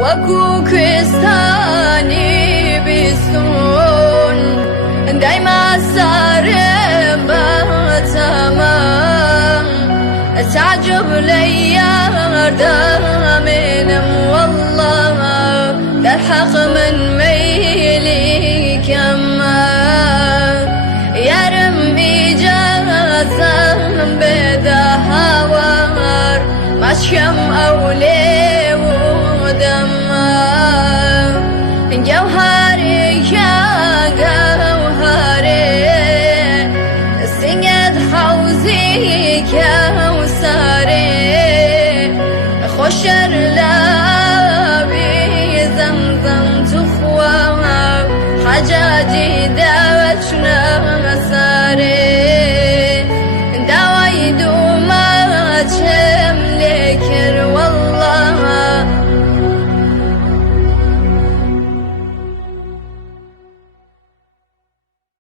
وكو كريستاني بيسون دايما صارم بتمام تعجب لي دامنم والله تلحق من ميلي كمان يا رمي جازم بدهوار مشكم أولي ودمار جوهري يا جوهري سنجد حوزي كوثري خوشر لابي زمزم تخوى حجاجي